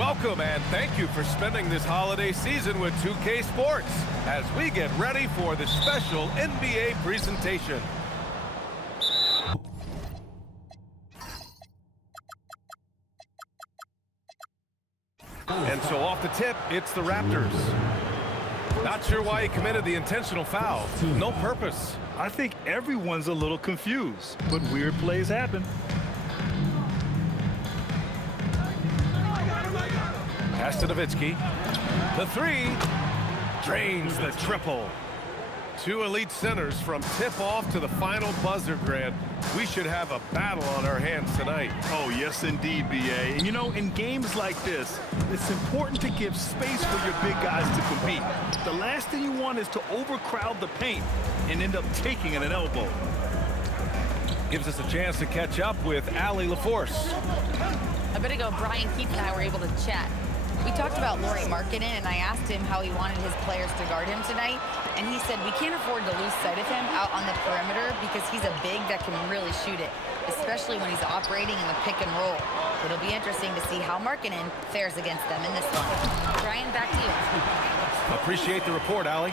Welcome and thank you for spending this holiday season with 2K Sports as we get ready for the special NBA presentation. And so off the tip, it's the Raptors. Not sure why he committed the intentional foul. No purpose. I think everyone's a little confused, but weird plays happen. Pass to Nowitzki. The three drains the triple. Two elite centers from tip-off to the final buzzer, Grant. We should have a battle on our hands tonight. Oh, yes, indeed, B.A. And, you know, in games like this, it's important to give space for your big guys to compete. The last thing you want is to overcrowd the paint and end up taking an elbow. Gives us a chance to catch up with Allie LaForce. A bit ago, Brian Keith and I were able to chat. We talked about Lauri Markkanen, and I asked him how he wanted his players to guard him tonight, and he said we can't afford to lose sight of him out on the perimeter because he's a big that can really shoot it, especially when he's operating in the pick and roll. It'll be interesting to see how Markkanen fares against them in this one. Brian, back to you. Appreciate the report, Allie.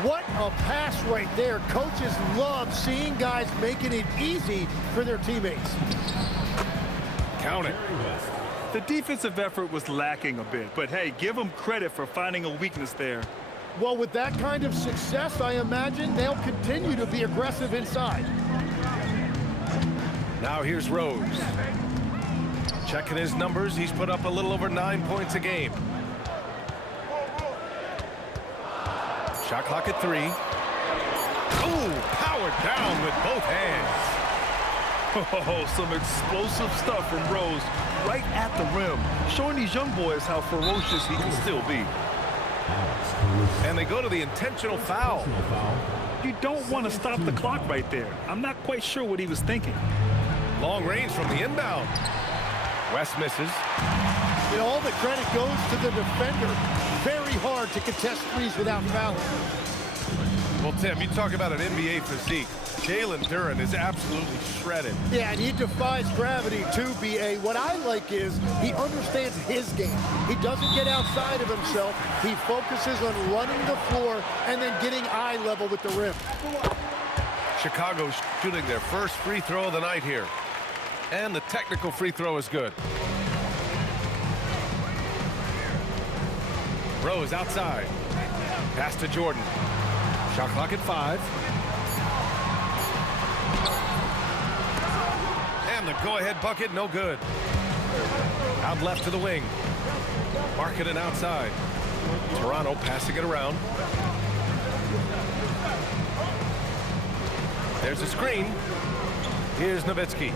What a pass right there. Coaches love seeing guys making it easy for their teammates. Count it. The defensive effort was lacking a bit, but hey, give them credit for finding a weakness there. Well, with that kind of success, I imagine they'll continue to be aggressive inside. Now here's Rose. Checking his numbers, he's put up a little over 9 points a game. Shot clock at 3. Ooh, powered down with both hands. Oh, some explosive stuff from Rose right at the rim, showing these young boys how ferocious he can still be. And they go to the intentional foul. You don't want to stop the clock right there. I'm not quite sure what he was thinking. Long range from the inbound. West misses. And all the credit goes to the defender. Very hard to contest threes without fouling. Well, Tim, you talk about an NBA physique. Jalen Duren is absolutely shredded. Yeah, and he defies gravity too, B.A. What I like is he understands his game. He doesn't get outside of himself. He focuses on running the floor and then getting eye level with the rim. Chicago shooting their first free throw of the night here. And the technical free throw is good. Rose outside. Pass to Jordan. Shot clock at 5. And the go-ahead bucket, no good. Out left to the wing. Markkanen outside. Toronto passing it around. There's a screen. Here's Nowitzki.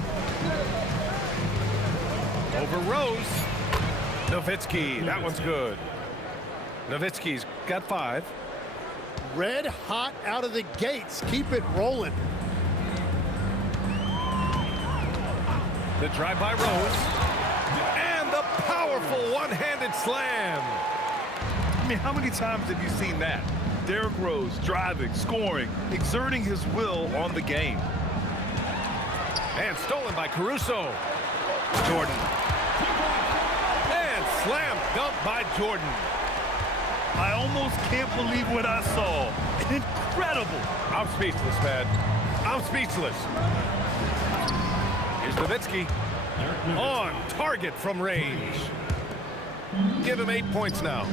Over Rose. Nowitzki, that one's good. Nowitzki's got 5. Red hot out of the gates. Keep it rolling. The drive by Rose. And the powerful one-handed slam. I mean, how many times have you seen that? Derrick Rose driving, scoring, exerting his will on the game. And stolen by Caruso. Jordan. And slam dunk by Jordan. I almost can't believe what I saw. Incredible. I'm speechless, man. I'm speechless. Here's Nowitzki. On target from range. Give him 8 points now.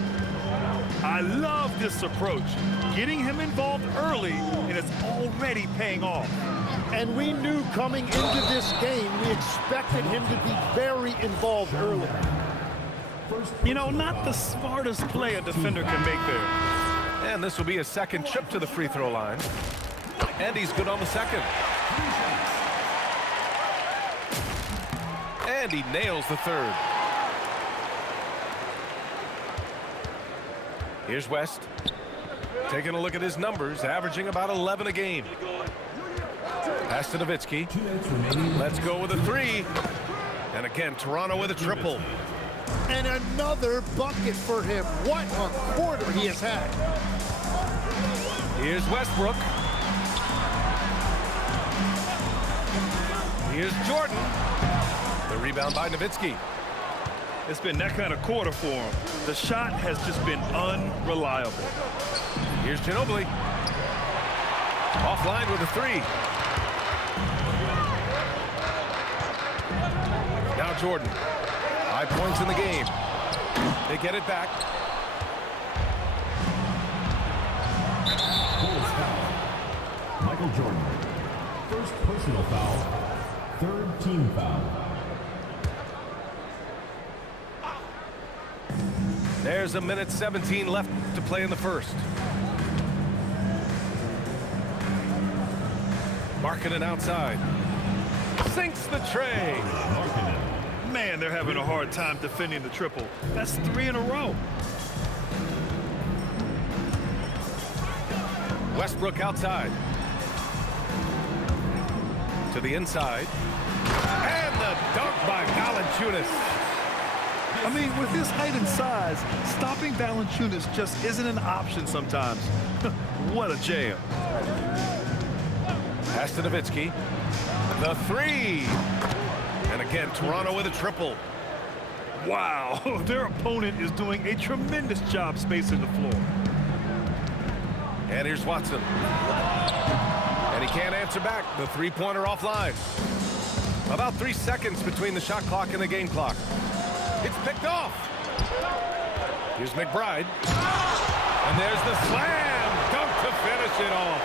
I love this approach. Getting him involved early, and it's already paying off. And we knew coming into this game, we expected him to be very involved early. You know, not the smartest play a defender can make there. And this will be his second trip to the free throw line. And he's good on the second. And he nails the third. Here's West. Taking a look at his numbers, averaging about 11 a game. Pass to Nowitzki. Let's go with a 3. And again, Toronto with a triple. And another bucket for him. What a quarter he has had. Here's Westbrook. Here's Jordan. The rebound by Nowitzki. It's been that kind of quarter for him. The shot has just been unreliable. Here's Ginobili. Offline with a three. Now Jordan. 5 points in the game. They get it back. Michael Jordan. First personal foul. Third team foul. There's a minute 17 left to play in the first. Markkanen outside. Sinks the tray. Man, they're having a hard time defending the triple. That's 3 in a row. Westbrook outside. To the inside. And the dunk by Valanciunas. I mean, with his height and size, stopping Valanciunas just isn't an option sometimes. What a jam. Pass to Nowitzki. The three. And again, Toronto with a triple. Wow, their opponent is doing a tremendous job spacing the floor. And here's Watson. And he can't answer back. The three-pointer offline. About 3 seconds between the shot clock and the game clock. It's picked off. Here's McBride. And there's the slam dunk to finish it off.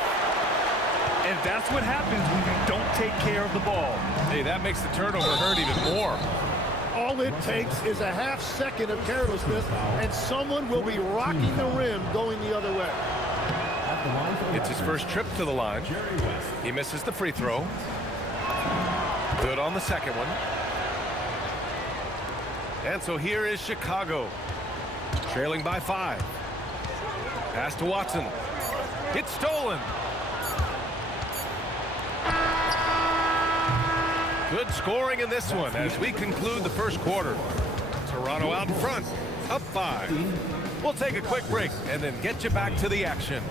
And that's what happens when you don't take care of the ball. Hey, that makes the turnover hurt even more. All it takes is a half second of carelessness, and someone will be rocking the rim going the other way. It's his first trip to the line. He misses the free throw. Good on the second one. And so here is Chicago, trailing by 5. Pass to Watson. It's stolen. Good scoring in this one as we conclude the first quarter. Toronto out in front, up 5. We'll take a quick break and then get you back to the action.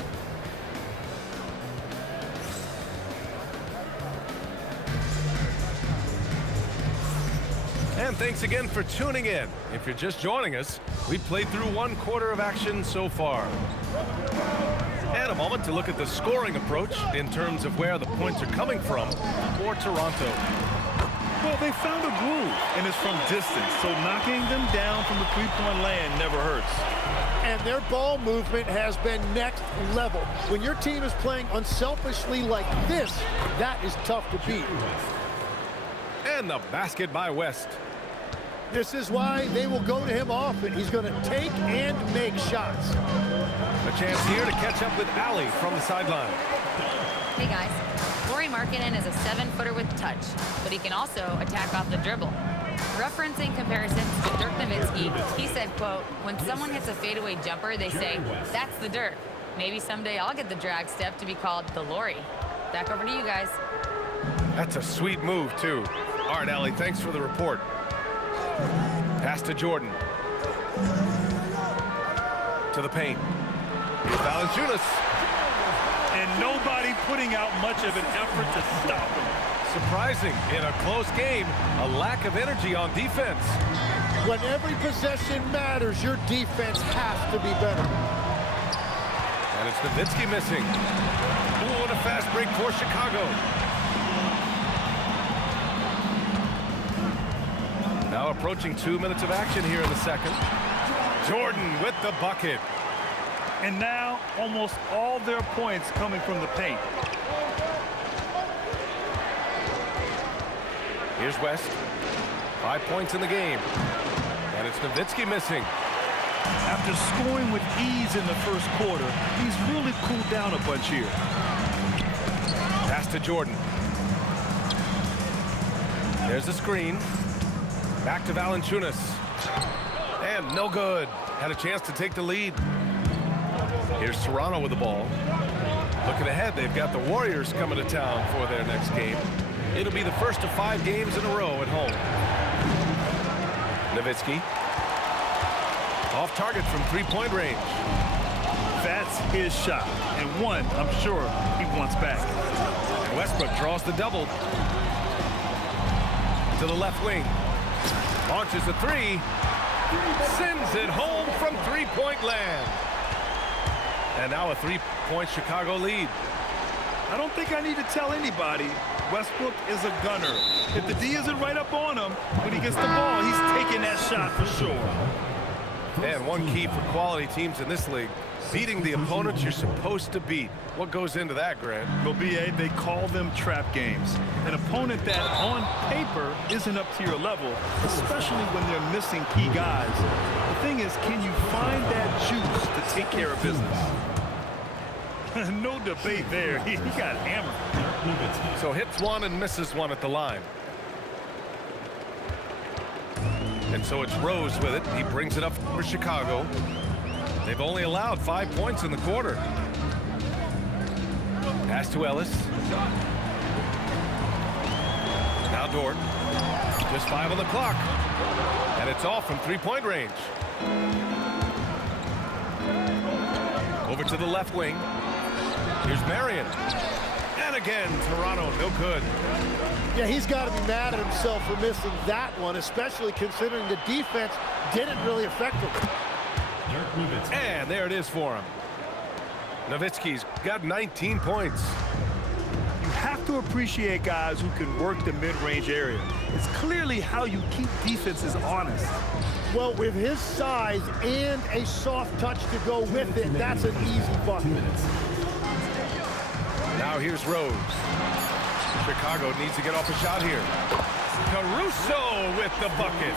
And thanks again for tuning in. If you're just joining us, we've played through 1 quarter of action so far. And a moment to look at the scoring approach in terms of where the points are coming from for Toronto. Well, they found a groove, and it's from distance, so knocking them down from the three-point land never hurts. And their ball movement has been next level. When your team is playing unselfishly like this, that is tough to beat. And the basket by West. This is why they will go to him often. He's going to take and make shots. A chance here to catch up with Allie from the sideline. Hey guys, Markkanen is a 7-footer with touch, but he can also attack off the dribble. Referencing comparisons to Dirk Nowitzki, he said, quote, when someone hits a fadeaway jumper, they say, that's the Dirk. Maybe someday I'll get the drag step to be called the Lori. Back over to you guys. That's a sweet move, too. All right, Allie, thanks for the report. Pass to Jordan. To the paint. Here's Valanciunas. And nobody putting out much of an effort to stop him. Surprising, in a close game, a lack of energy on defense. When every possession matters, your defense has to be better. And it's Nowitzki missing. Ooh, what a fast break for Chicago. Now approaching 2 minutes of action here in the second. Jordan with the bucket. And now almost all their points coming from the paint. Here's West. 5 points in the game. And it's Nowitzki missing. After scoring with ease in the first quarter, he's really cooled down a bunch here. Pass to Jordan. There's the screen. Back to Valanciunas. And no good. Had a chance to take the lead. Here's Toronto with the ball. Looking ahead, they've got the Warriors coming to town for their next game. It'll be the first of 5 games in a row at home. Nowitzki. Off target from 3-point range. That's his shot, and one I'm sure he wants back. Westbrook draws the double. To the left wing. Launches a three. Sends it home from three-point land. And now a three-point Chicago lead. I don't think I need to tell anybody Westbrook is a gunner. If the D isn't right up on him, when he gets the ball, he's taking that shot for sure. And one key for quality teams in this league, beating the opponents you're supposed to beat. What goes into that, Grant? Well, BA, they call them trap games. An opponent that on paper isn't up to your level, especially when they're missing key guys. The thing is, can you find that juice to take care of business? No debate there. He got hammered. So hits one and misses one at the line. And so it's Rose with it. He brings it up for Chicago. They've only allowed 5 points in the quarter. Pass to Ellis. Now Dort. Just 5 on the clock. And it's off from three-point range. Over to the left wing. Here's Marion. And again, Toronto, no good. Yeah, he's got to be mad at himself for missing that one, especially considering the defense didn't really affect him. And there it is for him. Nowitzki's got 19 points. You have to appreciate guys who can work the mid-range area. It's clearly how you keep defenses honest. Well, with his size and a soft touch to go with it, that's an easy bucket. Now here's Rose. Chicago needs to get off a shot here. Caruso with the bucket.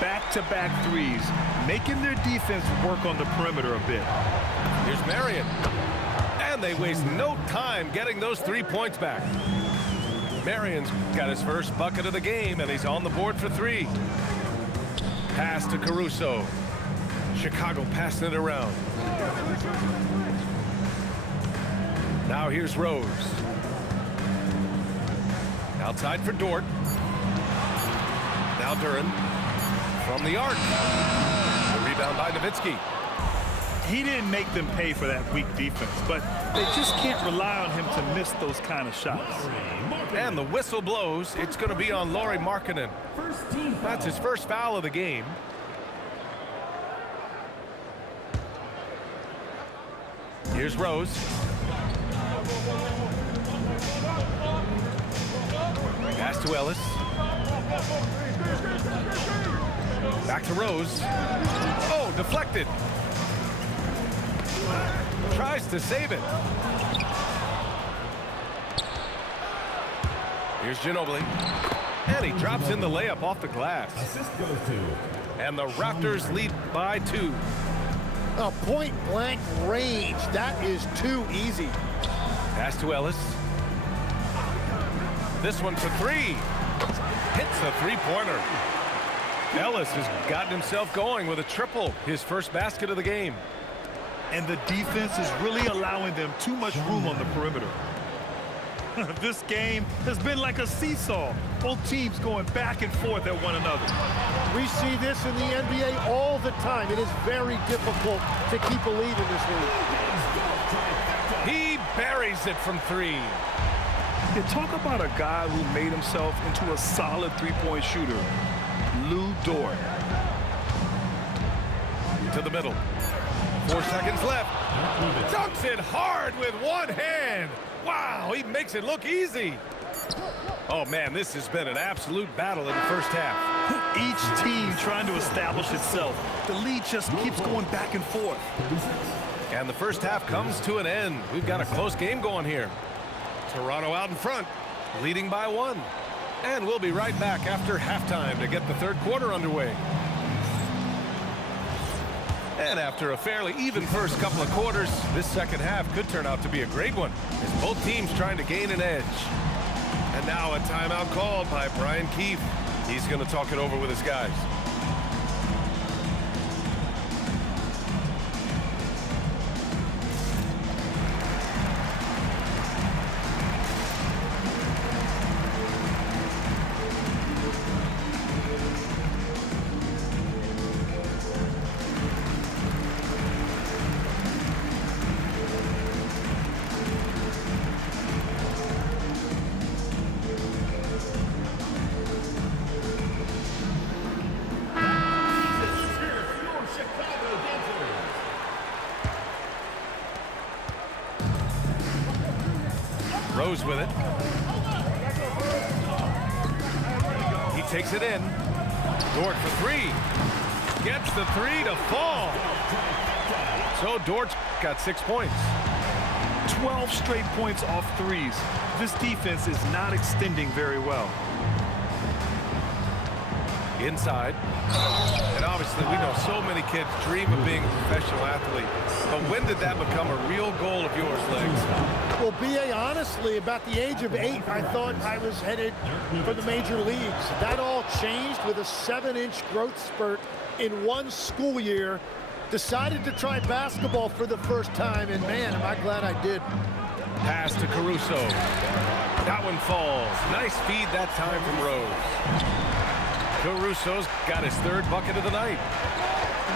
Back-to-back threes, making their defense work on the perimeter a bit. Here's Marion. And they waste no time getting those 3 points back. Marion's got his first bucket of the game, and he's on the board for 3. Pass to Caruso. Chicago passing it around. Now here's Rose. Outside for Dort. Now Duran from the arc. The rebound by Nowitzki. He didn't make them pay for that weak defense, but they just can't rely on him to miss those kind of shots. And the whistle blows. It's going to be on Lauri Markkanen. That's his first foul of the game. Here's Rose. Pass to Ellis. Back to Rose. Oh, deflected. Tries to save it. Here's Ginobili. And he drops in the layup off the glass. Assist goes to. And the Raptors lead by 2. A point-blank range. That is too easy. Pass to Ellis. This one for 3. Hits a three-pointer. Ellis has gotten himself going with a triple, his first basket of the game. And the defense is really allowing them too much room on the perimeter. This game has been like a seesaw. Both teams going back and forth at one another. We see this in the NBA all the time. It is very difficult to keep a lead in this league. He buries it from 3. You talk about a guy who made himself into a solid three-point shooter. Lou Dort. To the middle. 4 seconds left. Dunks it hard with one hand. Wow, he makes it look easy. Oh, man, this has been an absolute battle in the first half. Each team trying to establish itself. The lead just keeps going back and forth. And the first half comes to an end. We've got a close game going here. Toronto out in front, leading by 1. And we'll be right back after halftime to get the third quarter underway. And after a fairly even first couple of quarters, this second half could turn out to be a great one, as both teams trying to gain an edge. And now a timeout called by Brian Keefe. He's going to talk it over with his guys. Rose with it. He takes it in. Dort for three. Gets the three to fall. So Dort's got 6 points. 12 straight points off threes. This defense is not extending very well. Inside. And obviously we know so many kids dream of being a professional athlete. But when did that become a real goal of yours, Legs? Well, B.A., honestly, about the age of 8, I thought I was headed for the major leagues. That all changed with a 7-inch growth spurt in one school year. Decided to try basketball for the first time, and man, am I glad I did. Pass to Caruso. That one falls. Nice feed that time from Rose. Caruso's got his 3rd bucket of the night.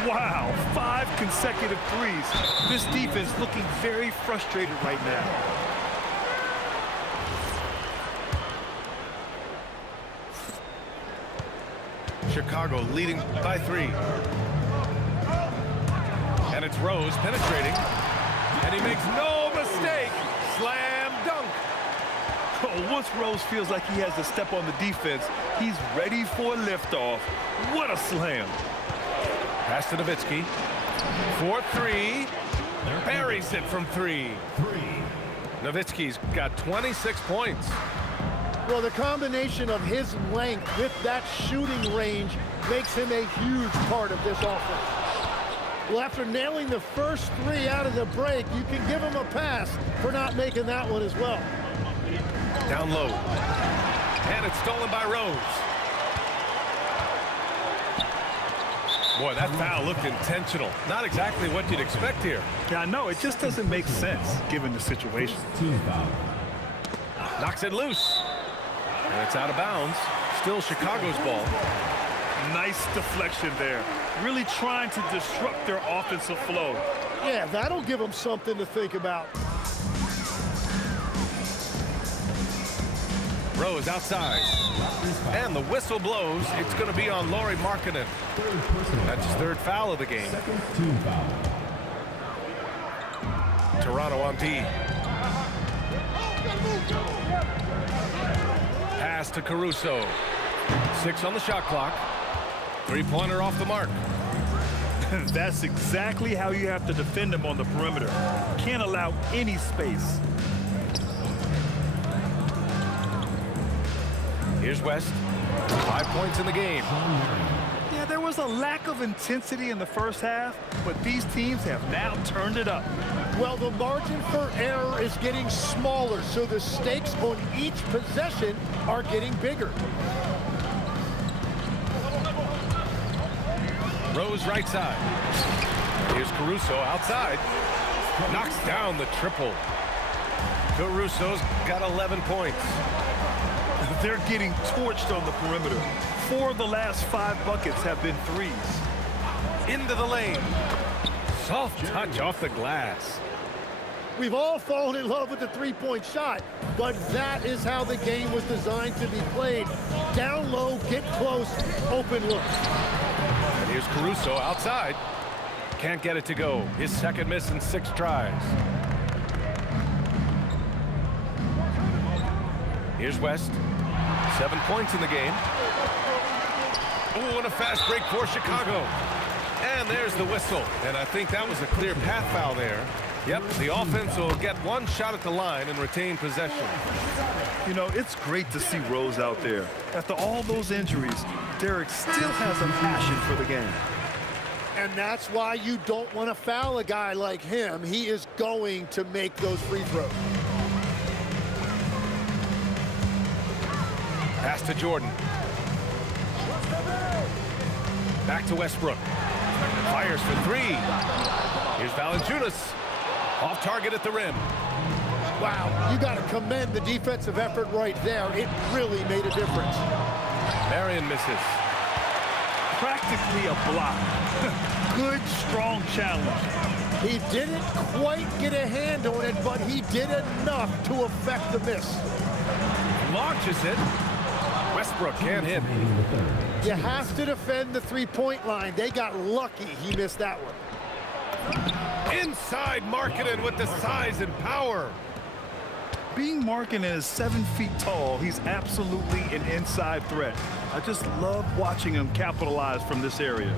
Wow, 5 consecutive threes. This defense looking very frustrated right now. Chicago leading by 3. And it's Rose penetrating. And he makes no mistake. Slam dunk. Oh, once Rose feels like he has to step on the defense, he's ready for liftoff. What a slam. Pass to Nowitzki. 4-3. Buries it from 3. Nowitzki's got 26 points. Well, the combination of his length with that shooting range makes him a huge part of this offense. Well, after nailing the first 3 out of the break, you can give him a pass for not making that one as well. Down low. And it's stolen by Rose. Boy, that foul looked intentional. Not exactly what you'd expect here. Yeah, I know. It just doesn't make sense given the situation. Knocks it loose. And it's out of bounds. Still Chicago's ball. Nice deflection there. Really trying to disrupt their offensive flow. Yeah, that'll give them something to think about. Rose outside. And the whistle blows. It's going to be on Lauri Markkanen. That's his 3rd foul of the game. Toronto on D. Pass to Caruso. 6 on the shot clock. 3-pointer off the mark. That's exactly how you have to defend him on the perimeter. Can't allow any space. Here's West. 5 points in the game. Yeah, there was a lack of intensity in the first half, but these teams have now turned it up. Well, the margin for error is getting smaller, so the stakes on each possession are getting bigger. Rose right side. Here's Caruso outside. Knocks down the triple. Caruso's got 11 points. They're getting torched on the perimeter. 4 of the last 5 buckets have been threes. Into the lane. Soft touch off the glass. We've all fallen in love with the three-point shot, but that is how the game was designed to be played. Down low, get close, open look. And here's Caruso outside. Can't get it to go. His 2nd miss in 6 tries. Here's West. 7 points in the game. Oh, and a fast break for Chicago. And there's the whistle. And I think that was a clear path foul there. Yep, the offense will get 1 shot at the line and retain possession. You know, it's great to see Rose out there. After all those injuries, Derek still has a passion for the game. And that's why you don't want to foul a guy like him. He is going to make those free throws. Pass to Jordan. Back to Westbrook. Fires for 3. Here's Valanciunas. Off target at the rim. Wow, you got to commend the defensive effort right there. It really made a difference. Marion misses. Practically a block. Good, strong challenge. He didn't quite get a hand on it, but he did enough to affect the miss. Launches it. Westbrook can't hit. You have to defend the three-point line. They got lucky he missed that one. Inside Markkanen with the size and power. Being Markkanen is 7 feet tall, he's absolutely an inside threat. I just love watching him capitalize from this area.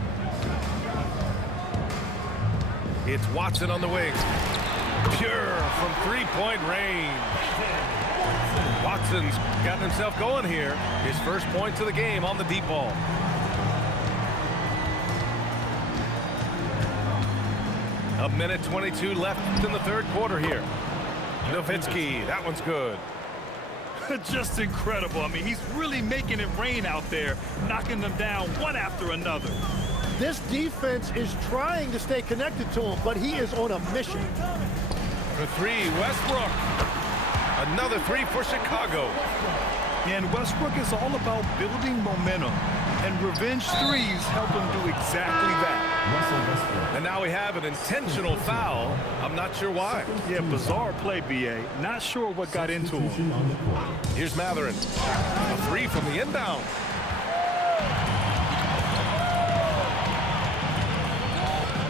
It's Watson on the wing. Pure from three-point range. Watson's gotten himself going here. His first points of the game on the deep ball. A minute 22 left in the third quarter here. Nowitzki, that one's good. Just incredible. I mean, he's really making it rain out there, knocking them down one after another. This defense is trying to stay connected to him, but he is on a mission. For three, Westbrook. Another three for Chicago. And Westbrook is all about building momentum, and revenge threes help him do exactly that. And now we have an intentional foul. I'm not sure why. Yeah, bizarre play, B.A. Not sure what got into him. Here's Matherin. A three from the inbound.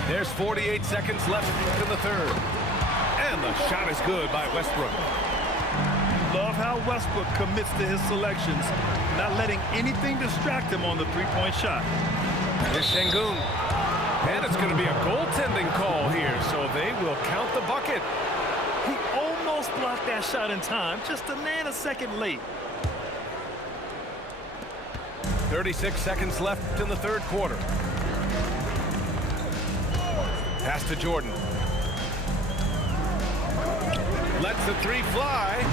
There's 48 seconds left in the third. And the shot is good by Westbrook. Love how Westbrook commits to his selections, not letting anything distract him on the three-point shot. Here's Şengün. And it's going to be a goaltending call here, so they will count the bucket. He almost blocked that shot in time, just a nanosecond late. 36 seconds left in the third quarter. Pass to Jordan. Lets the three fly.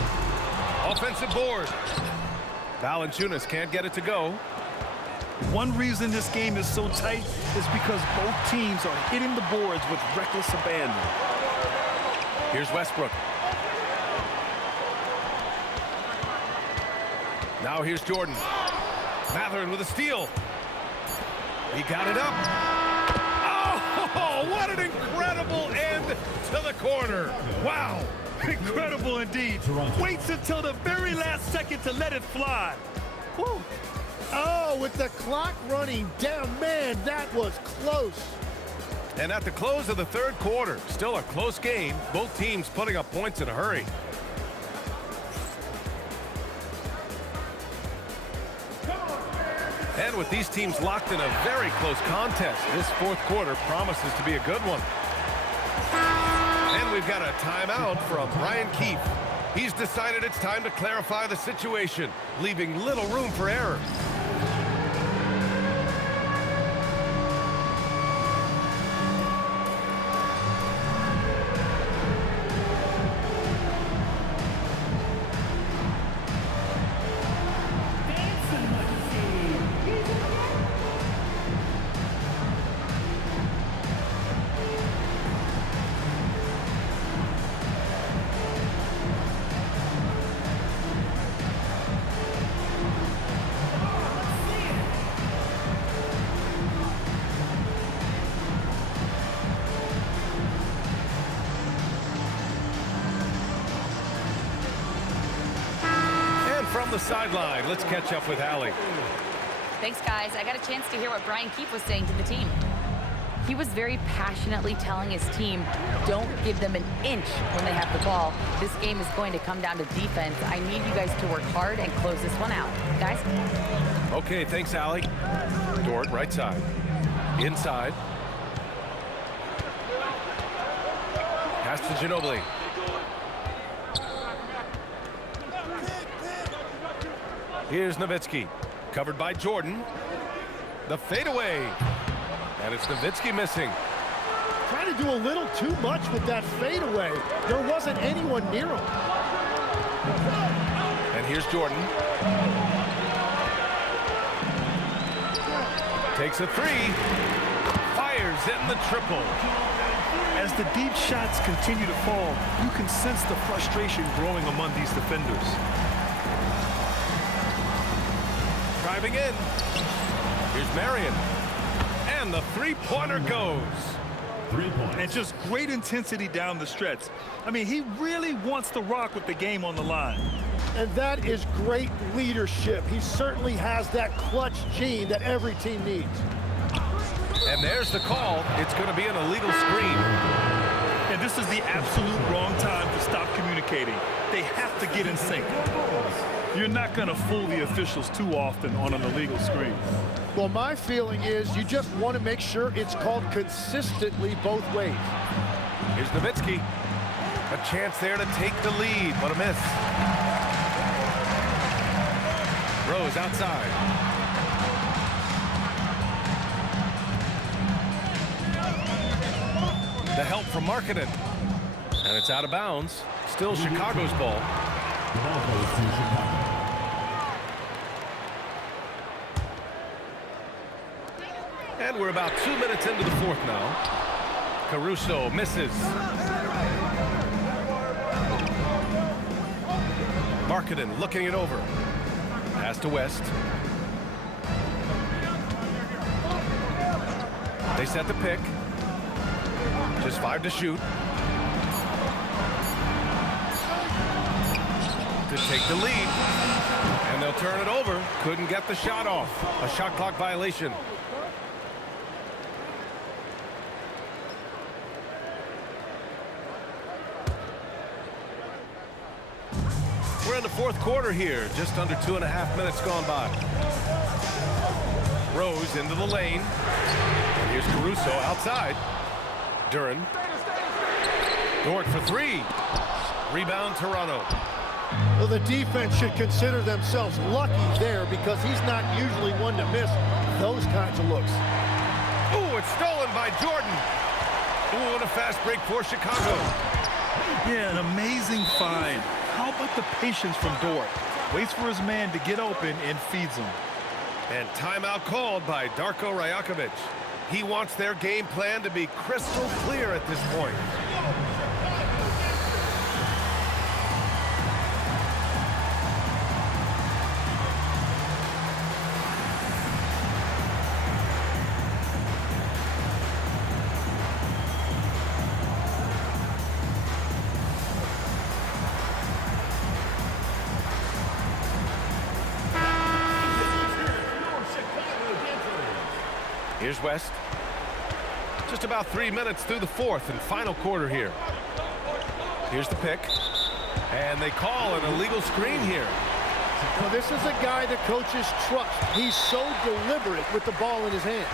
Offensive board. Valanciunas can't get it to go. One reason this game is so tight is because both teams are hitting the boards with reckless abandon. Here's Westbrook. Now here's Jordan. Matherin with a steal. He got it up. Oh, what an incredible end to the corner. Wow. Incredible indeed. Waits until the very last second to let it fly. Woo. Oh, with the clock running down, man, that was close. And at the close of the third quarter, still a close game. Both teams putting up points in a hurry. And with these teams locked in a very close contest, this fourth quarter promises to be a good one. And we've got a timeout from Brian Keefe. He's decided it's time to clarify the situation, leaving little room for error. From the sideline, let's catch up with Allie. Thanks, guys. I got a chance to hear what Brian Keefe was saying to the team. He was very passionately telling his team, don't give them an inch when they have the ball. This game is going to come down to defense. I need you guys to work hard and close this one out. Guys? Okay, thanks, Allie. Dort, right side. Inside. Pass to Ginobili. Here's Nowitzki, covered by Jordan. The fadeaway. And it's Nowitzki missing. Trying to do a little too much with that fadeaway. There wasn't anyone near him. And here's Jordan. Takes a three. Fires in the triple. As the deep shots continue to fall, you can sense the frustration growing among these defenders. Driving in. Here's Marion. And the three-pointer goes. 3 points. And just great intensity down the stretch. I mean, he really wants to rock with the game on the line. And that is great leadership. He certainly has that clutch gene that every team needs. And there's the call. It's going to be an illegal screen. And this is the absolute wrong time to stop communicating. They have to get in sync. You're not going to fool the officials too often on an illegal screen. Well, my feeling is you just want to make sure it's called consistently both ways. Here's Nowitzki. A chance there to take the lead, but a miss. Rose outside. The help from Markkanen. And it's out of bounds. Still Chicago's ball. The ball goes to Chicago. And we're about 2 minutes into the fourth now. Caruso misses. Markkanen looking it over. Pass to West. They set the pick. Just 5 to shoot. To take the lead. And they'll turn it over. Couldn't get the shot off. A shot clock violation. We're in the fourth quarter here. Just under 2.5 minutes gone by. Rose into the lane. And here's Caruso outside. Duren. Dort for 3. Rebound Toronto. Well, the defense should consider themselves lucky there because he's not usually one to miss those kinds of looks. Ooh, it's stolen by Jordan. Ooh, and a fast break for Chicago. Yeah, an amazing find. How about the patience from Dort? Waits for his man to get open and feeds him. And timeout called by Darko Rajakovic. He wants their game plan to be crystal clear at this point. Here's West. Just about 3 minutes through the fourth and final quarter here. Here's the pick. And they call an illegal screen here. Well, this is a guy the coaches trust. He's so deliberate with the ball in his hands.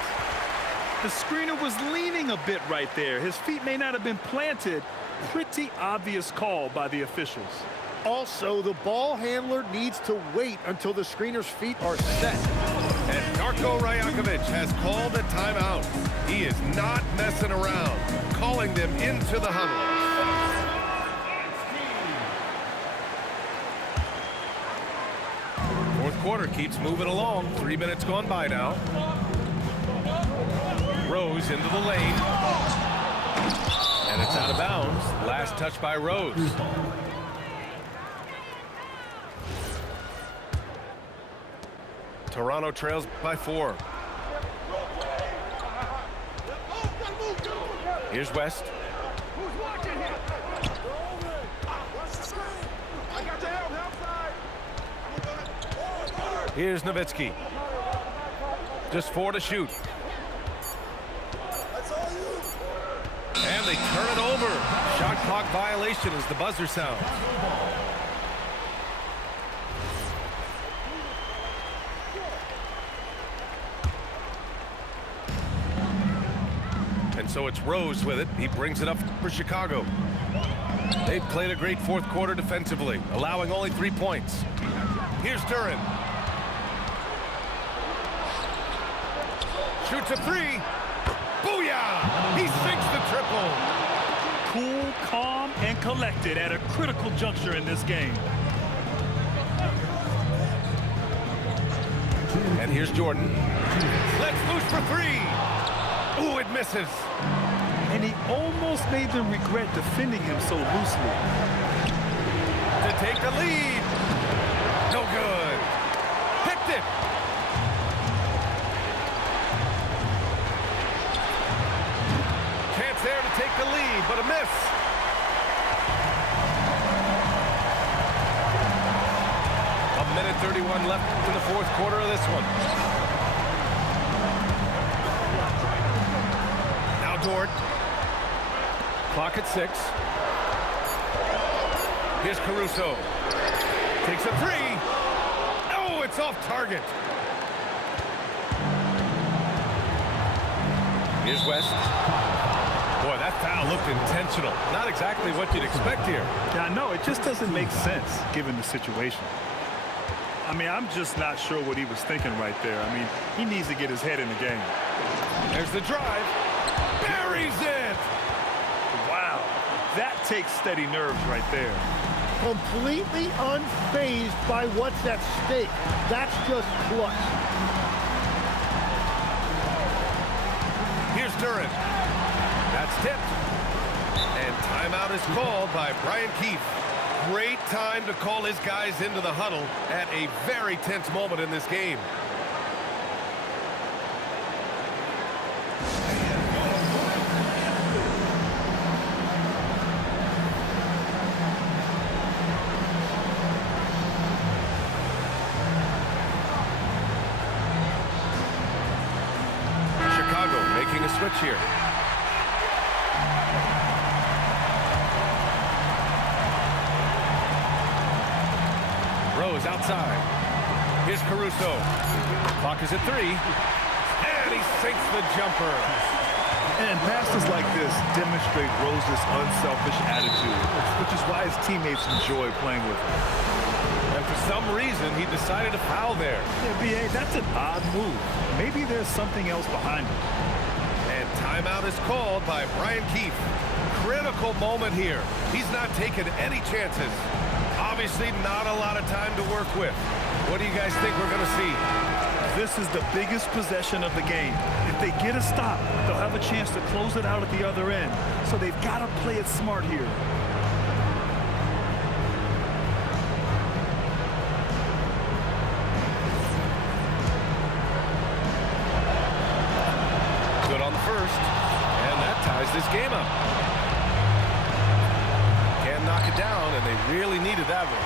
The screener was leaning a bit right there. His feet may not have been planted. Pretty obvious call by the officials. Also, the ball handler needs to wait until the screener's feet are set. And Darko Rajakovic has called a timeout. He is not messing around, calling them into the huddle. Fourth quarter keeps moving along. 3 minutes gone by now. Rose into the lane. And it's out of bounds. Last touch by Rose. Toronto trails by 4. Here's West. Here's Nowitzki. Just 4 to shoot. And they turn it over. Shot clock violation as the buzzer sounds. And so it's Rose with it. He brings it up for Chicago. They've played a great fourth quarter defensively, allowing only 3 points. Here's Duren. Shoots a 3. Booyah! He sinks the triple. Cool, calm, and collected at a critical juncture in this game. And here's Jordan. Let's loose for 3. Ooh, it misses. And he almost made them regret defending him so loosely. To take the lead. No good. Picked it. Chance there to take the lead, but a miss. A minute 31 left in the fourth quarter of this one. Now Dort. Clock at 6. Here's Caruso. Takes a 3. Oh, it's off target. Here's West. Boy, that foul looked intentional. Not exactly what you'd expect here. Yeah, I know. It just doesn't make sense given the situation. I mean, I'm just not sure what he was thinking right there. I mean, he needs to get his head in the game. There's the drive. Buries it. Wow. That takes steady nerves right there. Completely unfazed by what's at stake. That's just clutch. Here's Duran. That's tipped. And timeout is called by Brian Keefe. Great time to call his guys into the huddle at a very tense moment in this game. Chicago making a switch here. Rose outside. Here's Caruso. Clock is at 3. And he sinks the jumper. And passes like this demonstrate Rose's unselfish attitude, which is why his teammates enjoy playing with him. And for some reason, he decided to foul there. Yeah, B.A., that's an odd move. Maybe there's something else behind it. And timeout is called by Brian Keefe. Critical moment here. He's not taking any chances. Obviously not a lot of time to work with. What do you guys think we're going to see? This is the biggest possession of the game. If they get a stop, they'll have a chance to close it out at the other end. So they've got to play it smart here. Good on the first. And that ties this game up. Can't knock it down, and they really needed that one.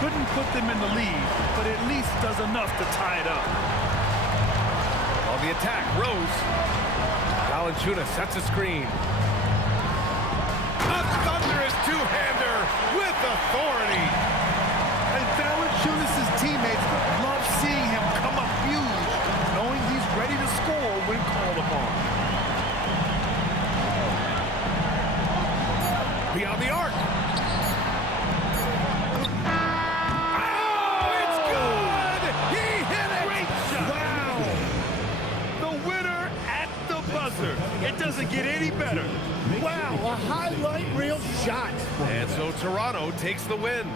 Couldn't put them in the lead, but at least does enough to tie it up. On the attack, Rose. Valanciunas sets a screen. A thunderous two-hander with authority. And Valanciunas' teammates love seeing him come up huge, knowing he's ready to score when called upon. Beyond the arc. It doesn't get any better. Wow, a highlight reel shot. And so Toronto takes the win.